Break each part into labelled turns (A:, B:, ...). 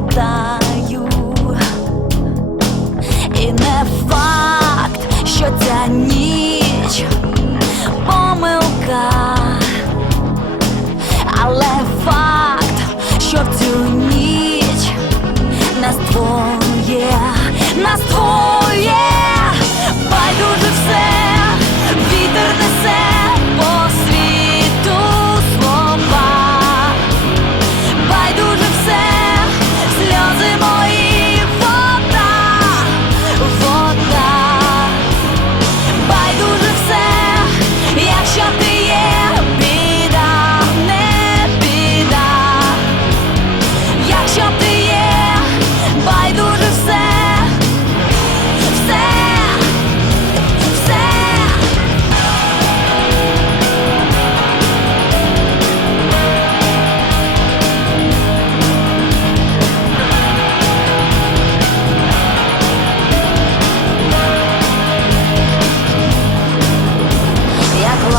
A: питаю, і не факт, що ця ні.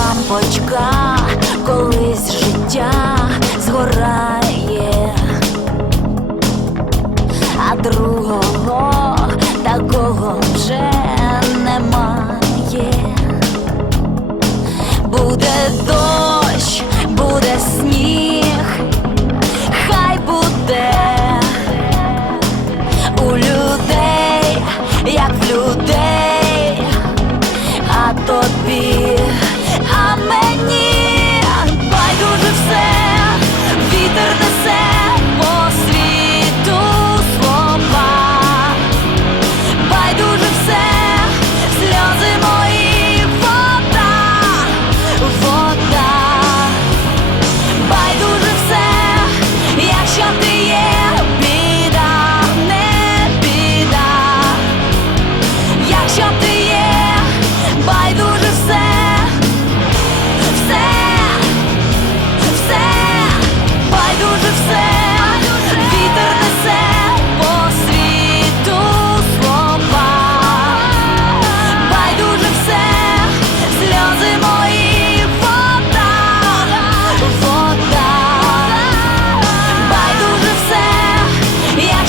A: лампочка, колись життя згорає, а другого.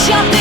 A: jump